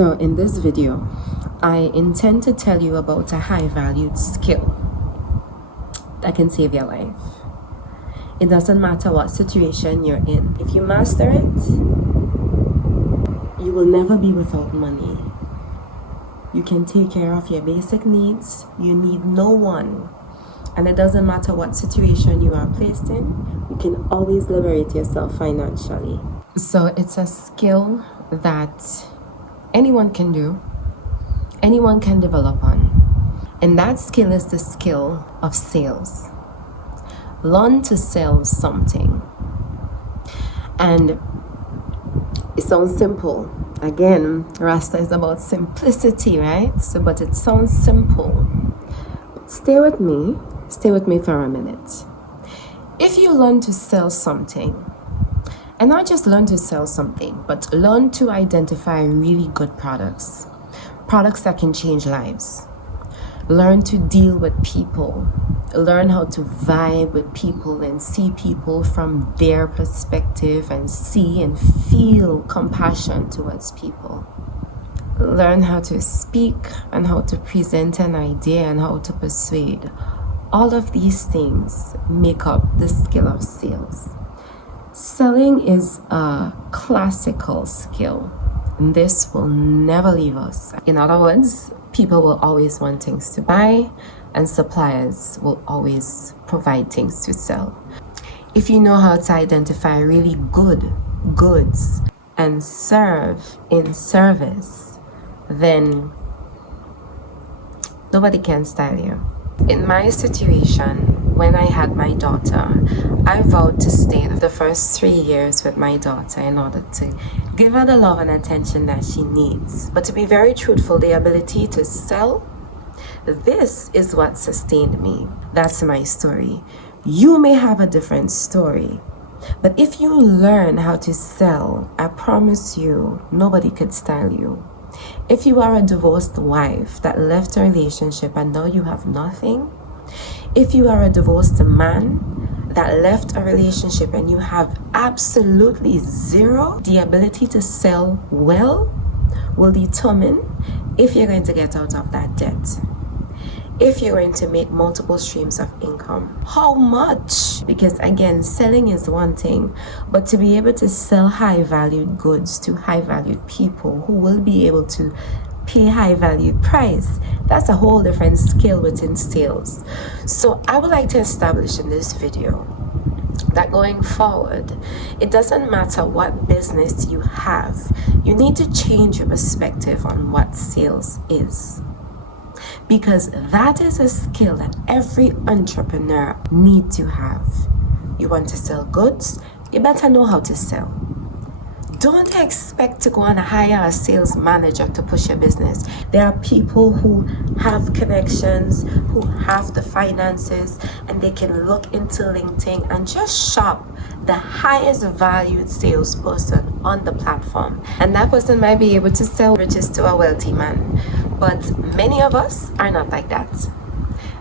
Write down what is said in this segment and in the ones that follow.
So in this video, I intend to tell you about a high-valued skill that can save your life. It doesn't matter what situation you're in. If you master it, you will never be without money. You can take care of your basic needs. You need no one. And it doesn't matter what situation you are placed in, you can always liberate yourself financially. So it's a skill that anyone can do, anyone can develop on. And that skill is the skill of sales. Learn to sell something. And it sounds simple. Again, Rasta is about simplicity, right? But it sounds simple. Stay with me for a minute. If you learn to sell something, and not just learn to sell something, but learn to identify really good products that can change lives. Learn to deal with people. Learn how to vibe with people and see people from their perspective and see and feel compassion towards people. Learn how to speak and how to present an idea and how to persuade. All of these things make up the skill of sales. Selling is a classical skill. And this will never leave us. In other words, people will always want things to buy, and suppliers will always provide things to sell. If you know how to identify really good goods and serve in service, then nobody can style you. In my situation, when I had my daughter, I vowed to stay the first 3 years with my daughter in order to give her the love and attention that she needs. But to be very truthful, the ability to sell, this is what sustained me. That's my story. You may have a different story, but if you learn how to sell, I promise you, nobody could style you. If you are a divorced wife that left a relationship and now you have nothing, if you are a divorced man that left a relationship and you have absolutely zero, the ability to sell well will determine if you're going to get out of that debt, if you're going to make multiple streams of income, how much. Because again, selling is one thing, but to be able to sell high valued goods to high valued people who will be able to pay high valued price, that's a whole different skill within sales. So I would like to establish in this video that going forward, it doesn't matter what business you have, you need to change your perspective on what sales is. Because that is a skill that every entrepreneur needs to have. You want to sell goods, you better know how to sell. Don't expect to go and hire a sales manager to push your business. There are people who have connections, who have the finances, and they can look into LinkedIn and just shop the highest valued salesperson on the platform. And that person might be able to sell riches to a wealthy man. But many of us are not like that.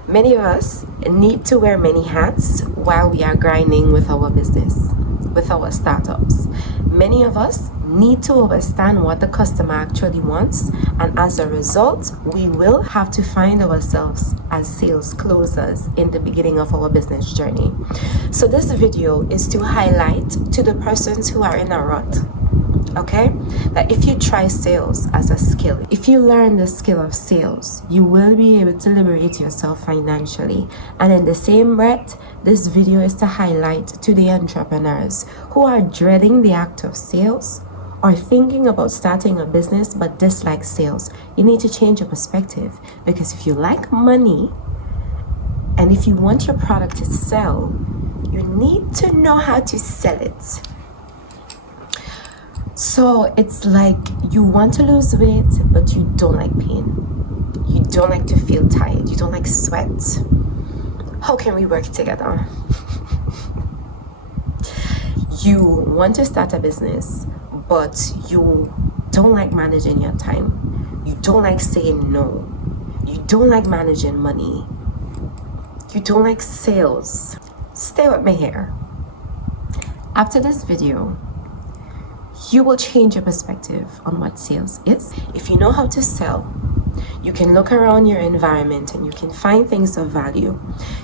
Many of us need to wear many hats while we are grinding with our business, with our startups. Many of us need to understand what the customer actually wants, and as a result, we will have to find ourselves as sales closers in the beginning of our business journey. So this video is to highlight to the persons who are in a rut, okay, that if you try sales as a skill, if you learn the skill of sales, you will be able to liberate yourself financially. And in the same breath, this video is to highlight to the entrepreneurs who are dreading the act of sales or thinking about starting a business but dislike sales. You need to change your perspective, because if you like money and if you want your product to sell, you need to know how to sell it. So it's like you want to lose weight, but you don't like pain. You don't like to feel tired. You don't like sweat. How can we work together? You want to start a business, but you don't like managing your time. You don't like saying no. You don't like managing money. You don't like sales. Stay with me here. After this video, you will change your perspective on what sales is. If you know how to sell, you can look around your environment and you can find things of value.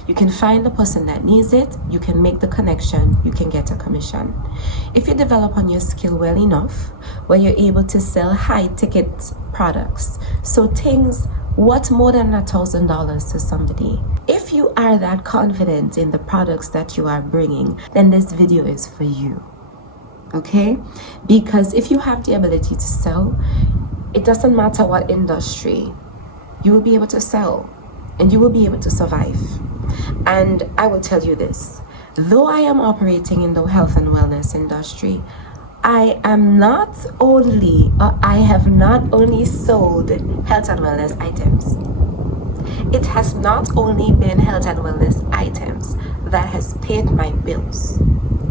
You can find the person that needs it, you can make the connection, you can get a commission. If you develop on your skill well enough, where you're able to sell high ticket products, so things worth more than $1,000 to somebody. If you are that confident in the products that you are bringing, then this video is for you. Okay? Because if you have the ability to sell, it doesn't matter what industry, you will be able to sell and you will be able to survive. And I will tell you this, though I am operating in the health and wellness industry, I have not only sold health and wellness items. It has not only been health and wellness items that has paid my bills.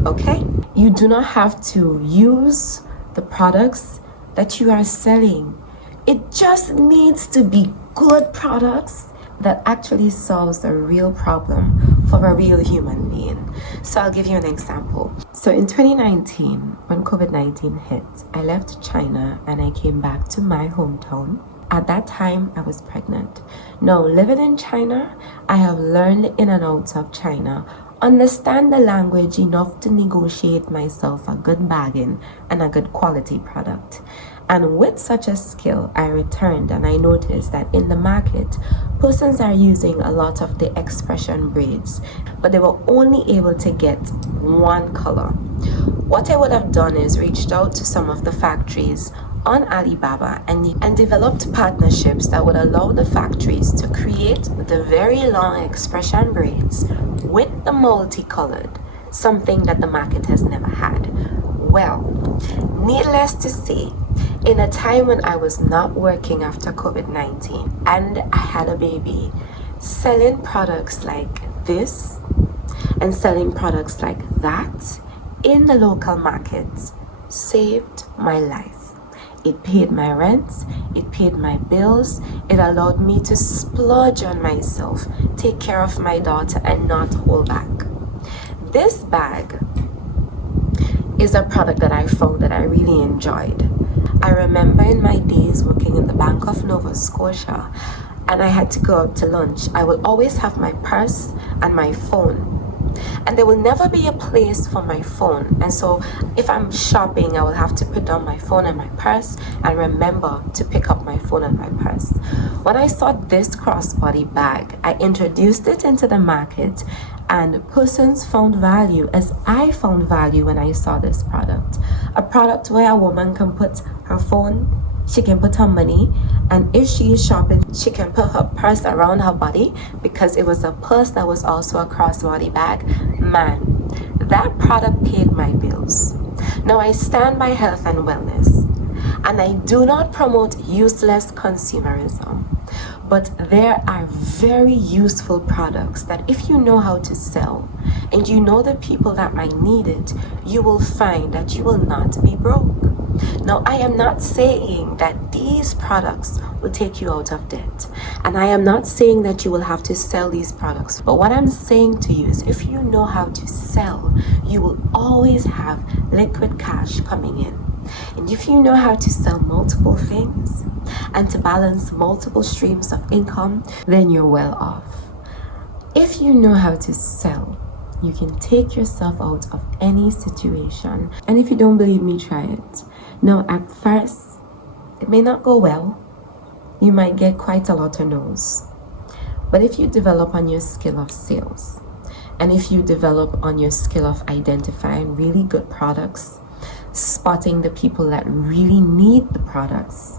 Okay? You do not have to use the products that you are selling. It just needs to be good products that actually solves a real problem for a real human being. So I'll give you an example. So in 2019, when COVID-19 hit, I left China and I came back to my hometown. At that time, I was pregnant. Now, living in China, I have learned in and out of China, understand the language enough to negotiate myself a good bargain and a good quality product. And with such a skill, I returned and I noticed that in the market, persons are using a lot of the expression braids, but they were only able to get one color. What I would have done is reached out to some of the factories on Alibaba and developed partnerships that would allow the factories to create the very long expression braids with the multicolored, something that the market has never had. Well, needless to say, in a time when I was not working after COVID-19 and I had a baby, selling products like this and selling products like that in the local markets saved my life. It paid my rent, it paid my bills, it allowed me to splurge on myself, take care of my daughter and not hold back. This bag is a product that I found that I really enjoyed. I remember in my days working in the Bank of Nova Scotia and I had to go out to lunch. I will always have my purse and my phone. And there will never be a place for my phone. And so if I'm shopping, I will have to put down my phone and my purse and remember to pick up my phone and my purse. When I saw this crossbody bag, I introduced it into the market and persons found value as I found value when I saw this product. A product where a woman can put her phone, she can put her money, and if she is shopping, she can put her purse around her body because it was a purse that was also a crossbody bag. Man, that product paid my bills. Now I stand by health and wellness, and I do not promote useless consumerism. But there are very useful products that if you know how to sell and you know the people that might need it, you will find that you will not be broke. Now, I am not saying that these products will take you out of debt. And I am not saying that you will have to sell these products. But what I'm saying to you is if you know how to sell, you will always have liquid cash coming in. And if you know how to sell multiple things and to balance multiple streams of income, then you're well off. If you know how to sell, you can take yourself out of any situation. And if you don't believe me, try it. Now, at first, it may not go well. You might get quite a lot of no's. But if you develop on your skill of sales, and if you develop on your skill of identifying really good products, spotting the people that really need the products,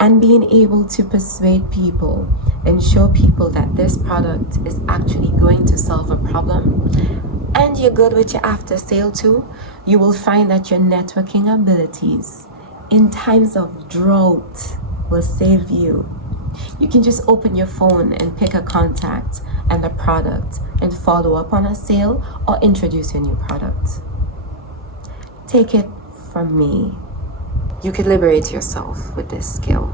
and being able to persuade people and show people that this product is actually going to solve a problem, and you're good with your after sale too, you will find that your networking abilities in times of drought will save you. You can just open your phone and pick a contact and a product and follow up on a sale or introduce your new product. Take it from me. You can liberate yourself with this skill.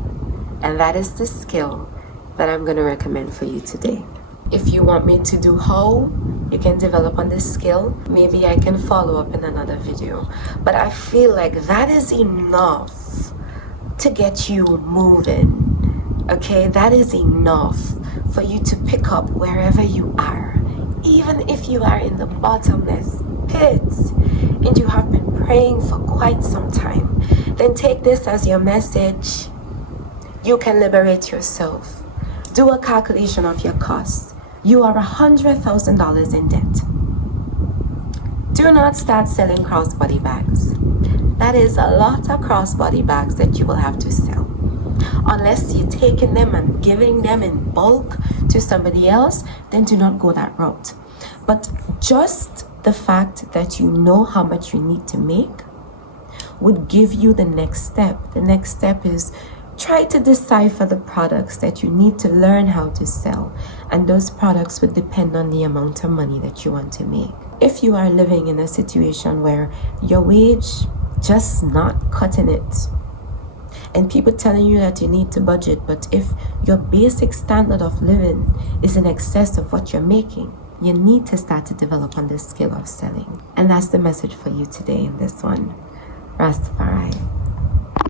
And that is the skill that I'm going to recommend for you today. If you want me to do how, You can develop on this skill. Maybe I can follow up in another video. But I feel like that is enough to get you moving. Okay, that is enough for you to pick up wherever you are. Even if you are in the bottomless pit and you have been praying for quite some time, then take this as your message. You can liberate yourself. Do a calculation of your costs. You are $100,000 in debt. Do not start selling crossbody bags. That is a lot of crossbody bags that you will have to sell. Unless you're taking them and giving them in bulk to somebody else, then do not go that route. But just the fact that you know how much you need to make would give you the next step. The next step is try to decipher the products that you need to learn how to sell. And those products would depend on the amount of money that you want to make. If you are living in a situation where your wage just not cutting it, and people telling you that you need to budget, but if your basic standard of living is in excess of what you're making, you need to start to develop on this skill of selling. And that's the message for you today in this one. Rastafari.